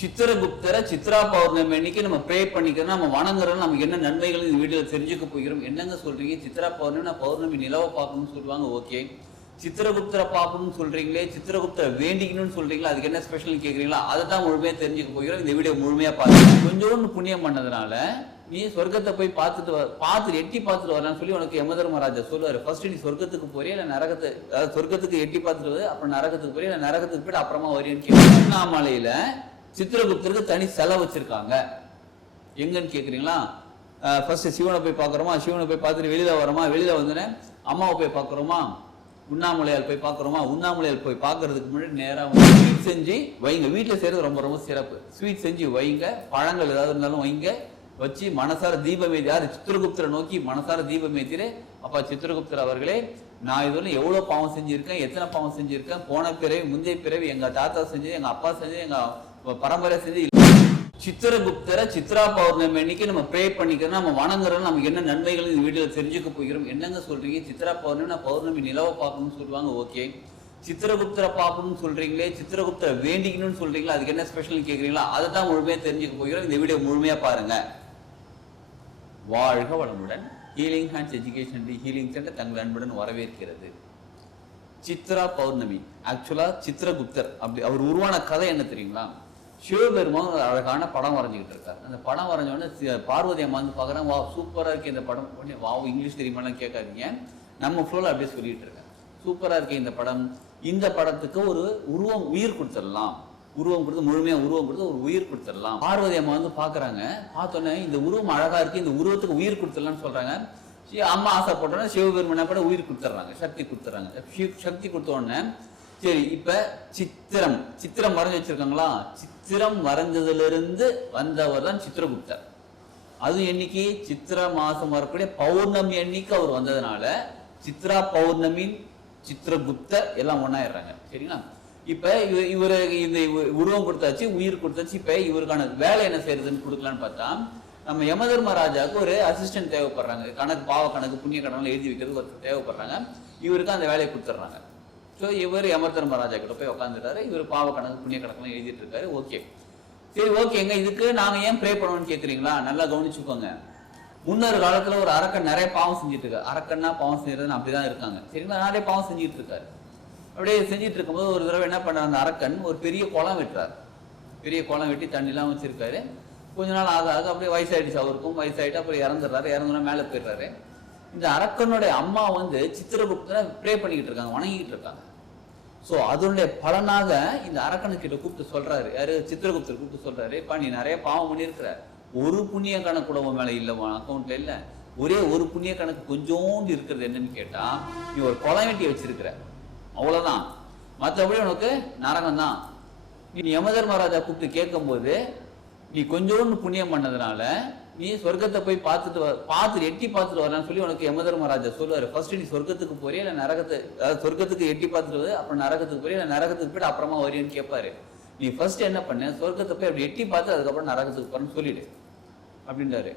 சித்திரகுப்தரை சித்ரா பௌர்ணமி அன்னைக்கு நம்ம ப்ரே பண்ணிக்கிறோம், நம்ம வணங்குறோம், நமக்கு என்ன நன்மைகள் இந்த வீடியோல தெரிஞ்சுக்க போகிறோம். என்னங்க சொல்றீங்க? சித்ரா பௌர்ணமி நான் பௌர்ணமி நிலவை பார்க்கணும்னு சொல்லுவாங்க. ஓகே, சித்திரகுப்தரை பார்க்கணும்னு சொல்றீங்களே, சித்திரகுப்தரை வேண்டிக்கணும்னு சொல்றீங்களா, அதுக்கு என்ன ஸ்பெஷல் கேட்குறீங்களா? அதை தான் முழுமையா தெரிஞ்சுக்க போகிறோம். இந்த வீடியோ முழுமையா பாருங்க. கொஞ்சோண்டு புண்ணியம் பண்ணதுனால நீ சொர்க்கத்தை போய் பார்த்துட்டு எட்டி பார்த்துட்டு வரலான்னு சொல்லி உனக்கு யமதர்மராஜா சொல்லுவாரு. ஃபர்ஸ்ட் நீ சொர்க்கத்துக்கு போறியா இல்லை நரகத்தை, அதாவது சொர்க்கத்துக்கு எட்டி பார்த்துட்டு அப்புறம் நரகத்துக்கு போறியா இல்லை நரகத்துக்கு போயிட்டு அப்புறமா வரியான்னு கேட்க. திருவண்ணாமலையில சித்திரகுப்தருக்கு தனி செலவு வச்சிருக்காங்க. எங்கன்னு கேக்குறீங்களா? ஃபர்ஸ்ட் சிவனை போய் பார்க்குறோமா, சிவனை போய் பார்த்துட்டு வெளியில வரோமா, வெளியில வந்தோடனே அம்மாவை போய் பார்க்குறோமா, உண்ணாமலையால் போய் பார்க்குறோமா, உண்ணாமலையால் போய் பார்க்கறதுக்கு முன்னாடி நேராக ஸ்வீட் செஞ்சு வைங்க. வீட்டில் செய்யறது ரொம்ப ரொம்ப சிறப்பு. ஸ்வீட் செஞ்சு வைங்க, பழங்கள் ஏதாவது இருந்தாலும் வைங்க, வச்சு மனசார தீபமேதி, யாரு சித்திரகுப்தரை நோக்கி மனசார தீபமேத்திரு. அப்பா சித்திரகுப்தர் அவர்களே, நான் இதுவரை எவ்வளவு பாவம் செஞ்சிருக்கேன், எத்தனை பாவம் செஞ்சிருக்கேன், போன பிறவி முந்தைய பிறவி எங்க தாத்தா செஞ்சது, எங்க அப்பா செஞ்சது, எங்க பரம்பரை செஞ்சு. சித்திரகுப்தரை சித்ரா பௌர்ணமி அன்னைக்கு நம்ம ப்ரே பண்ணிக்கிறோம், நம்ம வணங்குறோம், நமக்கு என்ன நன்மைகள் இந்த வீடியோல தெரிஞ்சுக்க போகிறோம். என்னங்க சொல்றீங்க? சித்ரா பௌர்ணமி நான் பௌர்ணமி நிலவை பார்க்கணும்னு சொல்லுவாங்க. ஓகே, சித்திரகுப்தரை பார்க்கணும்னு சொல்றீங்களே, சித்திரகுப்தரை வேண்டிக்கணும்னு சொல்றீங்களா, அதுக்கு என்ன ஸ்பெஷல் கேட்குறீங்களா? அதை தான் முழுமையா தெரிஞ்சுக்க போகிறோம். இந்த வீடியோ முழுமையா பாருங்க. வாழ்க வளமுடன். Healing hands education healing centre தங்கள் அன்புடன் வரவேற்கிறது. சித்ரா பௌர்ணமி, ஆக்சுவலா சித்திரகுப்தர் அப்படி அவர் உருவான கதை என்ன தெரியுங்களா? சிவபெருமான் ஒரு அழகான படம் வரைஞ்சிக்கிட்டு இருக்காரு. அந்த படம் வரைஞ்சோடனே பார்வதி அம்மா வந்து பார்க்குறாங்க, வா சூப்பராக இருக்கு இந்த படம். உடனே வா இங்கிலீஷ் தெரியுமாலாம் கேட்காதீங்க, நம்ம ஃப்ளோவில் அப்படியே சொல்லிட்டு இருக்கேன். சூப்பராக இருக்கு இந்த படம், இந்த படத்துக்கு ஒரு உருவம் உயிர் கொடுத்துடலாம், உருவம் கொடுத்து முழுமையாக உருவம் கொடுத்து ஒரு உயிர் கொடுத்துடலாம். பார்வதி அம்மா வந்து பார்க்குறாங்க, பார்த்தோன்னே இந்த உருவம் அழகாக இருக்கு, இந்த உருவத்துக்கு உயிர் கொடுத்துடலாம்னு சொல்கிறாங்க. அம்மா ஆசைப்பட்டோன்னா சிவபெருமனை கூட உயிர் கொடுத்துட்றாங்க, சக்தி கொடுத்துட்றாங்க. சக்தி கொடுத்த உடனே சரி, இப்ப சித்திரம் வரைஞ்சி வச்சிருக்காங்களா, சித்திரம் வரைஞ்சதுல வந்தவர் தான் சித்திரகுப்தர். அதுவும் என்னைக்கு? சித்திர மாசம் வரக்கூடிய பௌர்ணமி அன்னைக்கு அவர் வந்ததுனால சித்ரா பௌர்ணமி சித்திரகுப்தர் எல்லாம் ஒன்னாயிடுறாங்க. சரிங்களா? இப்ப இவரு இந்த உருவம் கொடுத்தாச்சு, உயிர் கொடுத்தாச்சு. இப்ப இவருக்கான வேலை என்ன செய்யறதுன்னு கொடுக்கலான்னு பார்த்தா, நம்ம யமதர்மராஜாவுக்கு ஒரு அசிஸ்டன்ட் தேவைப்படுறாங்க. கணக்கு, பாவ கணக்கு, புண்ணிய கணக்கு எழுதி வைக்கிறது ஒரு தேவைப்படுறாங்க. இவருக்கு அந்த வேலையை கொடுத்துட்றாங்க. ஸோ இவர் யமதர்மராஜா கிட்ட போய் உட்காந்துட்டாரு. இவர் பாவ கணக்கு புண்ணிய கணக்கெல்லாம் எழுதிட்டு இருக்காரு. ஓகே, சரி ஓகேங்க, இதுக்கு நாங்கள் ஏன் ப்ரே பண்ணணும்னு கேட்குறீங்களா? நல்லா கவனிச்சுக்கோங்க. முன்னொரு காலத்தில் ஒரு அரக்கன் நிறைய பாவம் செஞ்சுட்டு இருக்காரு. அரக்கன்னா பாவம் செய்யறதுன்னு அப்படிதான் இருக்காங்க. சரிங்களா? நிறைய பாவம் செஞ்சுட்டு இருக்காரு. அப்படியே செஞ்சுட்டு இருக்கும்போது ஒரு தடவை என்ன பண்ண, அந்த அரக்கன் ஒரு பெரிய குளம் வெட்டுறாரு. பெரிய குளம் வெட்டி தண்ணிலாம் வச்சிருக்காரு. கொஞ்ச நாள் ஆக ஆக அப்படியே வயசாயிடுச்சு, அவருக்கும் வயசாயிட்டு அப்புறம் இறந்துடுறாரு. இறந்துனா மேலே போயிடுறாரு. இந்த அரக்கனுடைய அம்மா வந்து சித்திரகுப்தரை ப்ரே பண்ணிக்கிட்டு இருக்காங்க, வணங்கிட்டு இருக்காங்க. ஸோ அதனுடைய பலனாக இந்த அரக்கனுக்கிட்ட கூப்பிட்டு சொல்றாரு, யாரு? சித்திரகுப்தர் கூப்பிட்டு சொல்றாரு, இப்ப நீ நிறைய பாவம் பண்ணியிருக்கிற, ஒரு புண்ணிய கணக்கு கூட உன் மேல இல்லை, அக்கௌண்ட்ல இல்லை, ஒரே ஒரு புண்ணிய கணக்கு கொஞ்சோண்டு இருக்கிறது என்னன்னு கேட்டா, நீ ஒரு குளம் வெட்டி வச்சிருக்கிற, அவ்வளவுதான், மற்றபடி உனக்கு நரகம் தான். நீ யமதர்மராஜா கூப்பிட்டு கேட்கும் போது நீ கொஞ்சோண்டு புண்ணியம் பண்ணதுனால நீ சொர்க்கத்தை போய் பார்த்துட்டு எட்டி பார்த்துட்டு வரலான்னு சொல்லி உனக்கு யமதர்மராஜா சொல்லுவாரு. ஃபர்ஸ்ட் நீ சொர்க்கத்துக்கு போறியா இல்லை நரகத்தை, அதாவது சொர்க்கத்துக்கு எட்டி பார்த்துட்டு அப்புறம் நரகத்துக்கு போறியா இல்லை நரகத்துக்கு போயிட்டு அப்புறமா வரியான்னு கேட்பாரு. நீ ஃபர்ஸ்ட் என்ன பண்ண, சொர்க்கத்தை போய் அப்படி எட்டி பார்த்து அதுக்கப்புறம் நரகத்துக்கு போறேன்னு சொல்லிடு அப்படின்றாரு.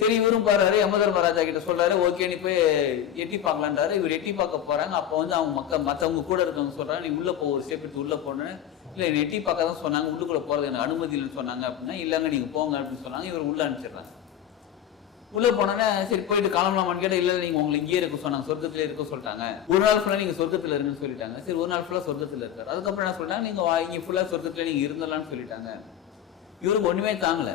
சரி, இவரும் பாரு யமதர்மராஜா கிட்ட சொல்றாரு, ஓகே நீ போய் எட்டி பார்க்கலான்றாரு. இவர் எட்டி பார்க்க போறாங்க. அப்போ வந்து அவங்க மற்றவங்க கூட இருக்கவங்க சொல்றாங்க, நீ உள்ள போ, ஒரு ஸ்டெப் எடுத்து உள்ள போனேன்னு. இல்லை எட்டி பார்க்க தான் சொன்னாங்க, உள்ளுக்குள்ள போறது எனக்கு அனுமதி இல்லைன்னு சொன்னாங்க. அப்படின்னா இல்லைங்க நீங்க போங்க அப்படின்னு சொன்னாங்க. இவர் உள்ள அனுப்பிச்சிடுறாங்க. உள்ள போனோன்னே சரி போயிட்டு கிளம்பலாமான்னு கேட்டால் இல்லை நீங்க உங்களை இங்கேயே இருக்க சொன்னாங்க, சொர்க்கத்துல இருக்க சொல்லிட்டாங்க. ஒரு நாள் ஃபுல்லா நீங்க சொர்க்கத்துல இருக்குன்னு சொல்லிட்டாங்க. சரி ஒரு நாள் ஃபுல்லா சொர்க்கத்துல இருக்காரு. அதுக்கப்புறம் என்ன சொல்லிட்டாங்க, நீங்க இங்க ஃபுல்லா சொர்க்கத்துல நீங்க இருந்தலாம்னு சொல்லிட்டாங்க. இவருக்கு ஒண்ணுமே தாங்கல.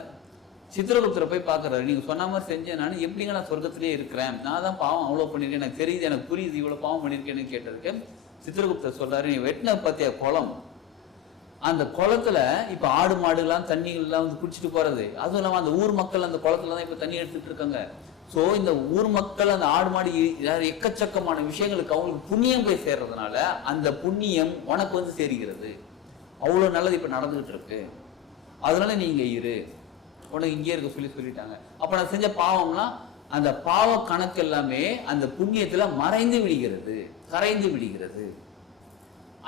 சித்திரகுப்தரை போய் பாக்குறாரு, நீங்க சொன்ன மாதிரி செஞ்சேன், நான் எப்படிங்க நான் சொர்க்கத்திலேயே இருக்கிறேன், நான் தான் பாவம் அவ்வளவு பண்ணிருக்கேன், எனக்கு தெரியுது, எனக்கு புரியுது, இவ்வளவு பாவம் பண்ணிருக்கேன்னு கேட்டதுக்கு சித்திரகுப்தர் சொல்றாரு, நீ வெட்டின பத்திய குளம், அந்த குளத்துல இப்ப ஆடு மாடுலாம் தண்ணிகள்லாம் வந்து குடிச்சிட்டு போறது, அதுவும் இல்லாம அந்த ஊர் மக்கள் அந்த குளத்துல தான் இப்ப தண்ணி எடுத்துட்டு இருக்காங்க. சோ இந்த ஊர் மக்கள் அந்த ஆடு மாடு எக்கச்சக்கமான விஷயங்களுக்கு அவங்களுக்கு புண்ணியம் போய் சேர்றதுனால அந்த புண்ணியம் உனக்கு வந்து சேர்கிறது. அவ்வளவு நல்லது இப்ப நடந்துகிட்டு இருக்கு, அதனால நீங்க இரு, உனக்கு இங்கே இருக்க சொல்லிட்டாங்க. அப்ப நான் செஞ்ச பாவம்லாம் அந்த பாவ கணக்கு எல்லாமே அந்த புண்ணியத்துல மறைந்து விடுகிறது, கரைந்து விடுகிறது.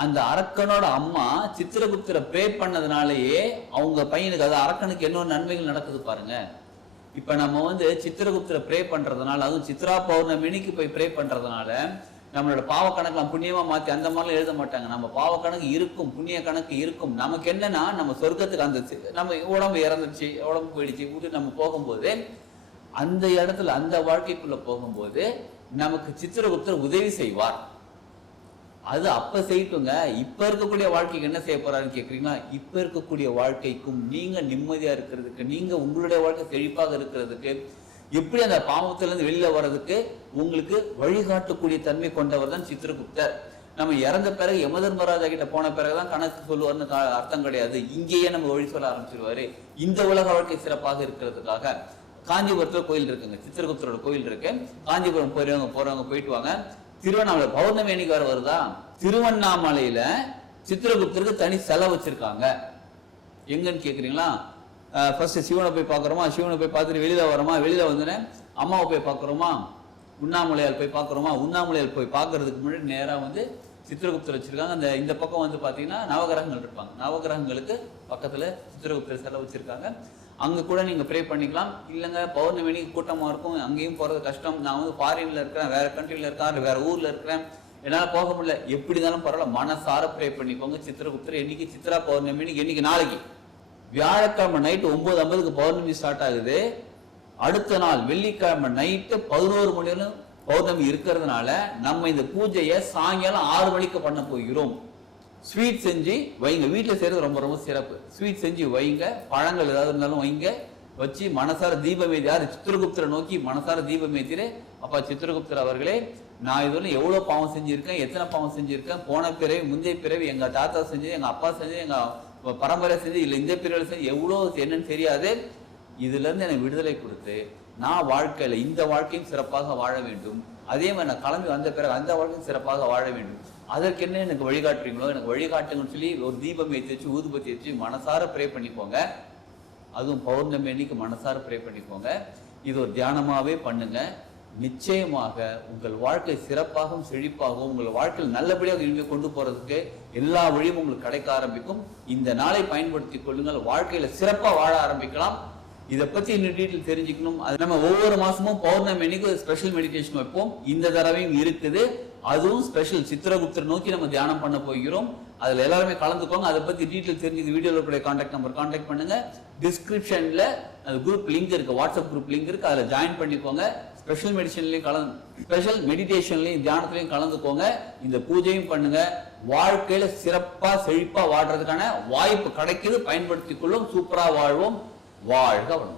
அந்த அரக்கனோட அம்மா சித்திரகுப்தரை ப்ரே பண்ணதுனாலேயே அவங்க பையனுக்கு, அது அரக்கனுக்கு என்ன நன்மைகள் நடக்குது பாருங்க. இப்ப நம்ம வந்து சித்திரகுப்தரை ப்ரே பண்றதுனால, அதுவும் சித்ரா பௌர்ணமிக்கு போய் ப்ரே பண்றதுனால நம்மளோட பாவ கணக்கெல்லாம் புண்ணியமா மாத்தி அந்த மாதிரிலாம் எழுத மாட்டாங்க. நம்ம பாவ கணக்கு இருக்கும், புண்ணிய கணக்கு இருக்கும். நமக்கு என்னன்னா நம்ம சொர்க்கத்துக்கு அந்த நம்ம உடம்பு இறந்துச்சு, உடம்பு போயிடுச்சு விட்டு நம்ம போகும்போது அந்த இடத்துல அந்த வாழ்க்கைக்குள்ள போகும்போது நமக்கு சித்திரகுப்தர் உதவி செய்வார். அது அப்ப செய்யுங்க. இப்ப இருக்கக்கூடிய வாழ்க்கைக்கு என்ன செய்ய போறாருன்னு கேக்குறீங்களா? இப்ப இருக்கக்கூடிய வாழ்க்கைக்கும் நீங்க நிம்மதியா இருக்கிறதுக்கு, நீங்க உங்களுடைய வாழ்க்கை செழிப்பாக இருக்கிறதுக்கு, எப்படி அந்த பாவத்துல இருந்து வெளியில வர்றதுக்கு உங்களுக்கு வழிகாட்டக்கூடிய தன்மை கொண்டவர் தான் சித்திரகுப்தர். நம்ம இறந்த பிறகு யமதர்மராஜா கிட்ட போன பிறகுதான் கணக்கு சொல்லுவார்னு அர்த்தம் கிடையாது. இங்கேயே நம்ம வழி சொல்ல ஆரம்பிச்சிருவாரு. இந்த உலக வாழ்க்கை சிறப்பாக இருக்கிறதுக்காக காஞ்சிபுரத்துல கோயில் இருக்குங்க, சித்திரகுப்தரோட கோயில் இருக்கு. காஞ்சிபுரம் போறவங்க போயிட்டு வாங்க. திருவண்ணாமலை பௌர்ணமி அன்னைக்கு வர வருதா, திருவண்ணாமலையில சித்திரகுப்தருக்கு தனி செலவு வச்சிருக்காங்க. எங்கன்னு கேக்குறீங்களா? ஃபர்ஸ்ட் சிவனை போய் பார்க்குறோமா, சிவனை போய் பார்த்துட்டு வெளியில வரோமா, வெளியில வந்தோடனே அம்மாவை போய் பார்க்குறோமா, உண்ணாமலையால் போய் பார்க்குறோமா, உண்ணாமலையால் போய் பார்க்கறதுக்கு முன்னாடி நேராக வந்து சித்திரகுப்தர் வச்சிருக்காங்க. இந்த பக்கம் வந்து பார்த்தீங்கன்னா நவகிரகங்கள் இருப்பாங்க. நவகிரகங்களுக்கு பக்கத்தில் சித்திரகுப்தர் செலவு வச்சிருக்காங்க. அங்கே கூட நீங்கள் ப்ரே பண்ணிக்கலாம். இல்லைங்க பௌர்ணமி கூட்டமாக இருக்கும், அங்கேயும் போகிறது கஷ்டம், நான் வந்து ஃபாரின்ல இருக்கிறேன், வேற கண்ட்ரியில் இருக்கேன், வேற ஊரில் இருக்கிறேன், என்னால் போக முடியல, எப்படி இருந்தாலும் பரவாயில்ல, மனசார ப்ரே பண்ணிக்கோங்க. சித்திரகுப்தர் என்னைக்கு சித்ரா பௌர்ணமி, என்னைக்கு நாளைக்கு வியாழக்கிழமை நைட்டு 9:50 பௌர்ணமி ஸ்டார்ட் ஆகுது. அடுத்த நாள் வெள்ளிக்கிழமை நைட்டு 11 மணி பௌர்ணமி இருக்கிறதுனால நம்ம இந்த பூஜையை சாயங்காலம் 6 மணிக்கு பண்ண போகிறோம். ஸ்வீட் செஞ்சு வைங்க, வீட்டில் செய்யறது ரொம்ப ரொம்ப சிறப்பு. ஸ்வீட் செஞ்சு வைங்க, பழங்கள் ஏதாவது இருந்தாலும் வைங்க, வச்சு மனசார தீபம் ஏற்றி, யாரு சித்திரகுப்தரை நோக்கி மனசார தீபம் ஏற்றிரு. அப்பா சித்திரகுப்தர் அவர்களே, நான் இதுல எவ்வளவு பாவம் செஞ்சிருக்கேன், எத்தனை பாவம் செஞ்சிருக்கேன், போன பிறவி முந்தைய பிறவி எங்க தாத்தா செஞ்சது, எங்க அப்பா செஞ்சது, எங்க பரம்பரை செஞ்சு, இல்ல இந்த பிறவில செஞ்சு எவ்வளவு என்னன்னு தெரியாது, இதுல இருந்து எனக்கு விடுதலை கொடுத்து நான் வாழ்க்கையில இந்த வாழ்க்கையும் சிறப்பாக வாழ வேண்டும். அதே மாதிரி நான் கிளம்பி வந்த பிறகு அந்த வாழ்க்கையும் சிறப்பாக வாழ வேண்டும். அதற்கு என்ன எனக்கு வழிகாட்டுறீங்களோ எனக்கு வழிகாட்டுங்கன்னு சொல்லி ஒரு தீபம் ஏற்றி வச்சு ஊதுபத்தி வச்சு மனசார ப்ரே பண்ணிக்கோங்க. அதுவும் பௌர்ணமி அன்னைக்கு மனசார ப்ரே பண்ணிக்கோங்க. இது ஒரு தியானமாவே பண்ணுங்க. நிச்சயமாக உங்கள் வாழ்க்கை சிறப்பாகவும் செழிப்பாகவும் உங்கள் வாழ்க்கையில் நல்லபடியாக இங்கே கொண்டு போறதுக்கு எல்லா வழியும் உங்களுக்கு கிடைக்க ஆரம்பிக்கும். இந்த நாளை பயன்படுத்திக் கொள்ளுங்கள். வாழ்க்கையில சிறப்பா வாழ ஆரம்பிக்கலாம். இதை பத்தி இன்னும் டீட்டெயில் தெரிஞ்சுக்கணும். அது நம்ம ஒவ்வொரு மாசமும் பௌர்ணமி அன்னைக்கு ஸ்பெஷல் மெடிடேஷன் வைப்போம். இந்த தடவையும் இருக்குது. அதுவும் ஸ்பெஷல் சித்திரகுப்தர் நோக்கி நம்ம தியானம் பண்ண போகிறோம். அதுல எல்லாருமே கலந்துக்கோங்க. அதை பத்தி டீட்டெயில் தெரிஞ்சு இந்த வீடியோல கான்டாக்ட் நம்பர் கான்டாக்ட் பண்ணுங்க. டிஸ்கிரிப்ஷன்ல குரூப் லிங்க் இருக்கு, வாட்ஸ்அப் குரூப் லிங்க் இருக்கு, அதுல ஜாயின் பண்ணிக்கோங்க. ஸ்பெஷல் மெடிடேஷன்லயும் தியானத்திலையும் கலந்துக்கோங்க. இந்த பூஜையும் பண்ணுங்க. வாழ்க்கையில சிறப்பா செழிப்பா வாழ்றதுக்கான வாய்ப்பு கிடைக்குது, பயன்படுத்திக் கொள்ளும். சூப்பரா வாழ்வோம். வாழ்க வளம்.